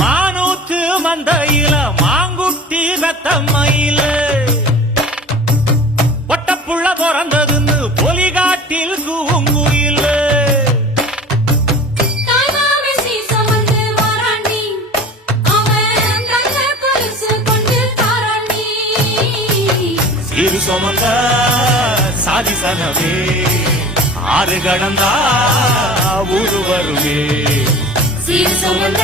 மானூத்து மந்தையில மாங்குட்டி வெத்தம்மையில ஒட்டப்புள்ள பிறந்ததுன்னு பொலிகாட்டில் கூங்குயில சீரு சுமந்த சாதிசனவே ஆறு கடந்தா ஊரு வருவே சீர் சுமந்த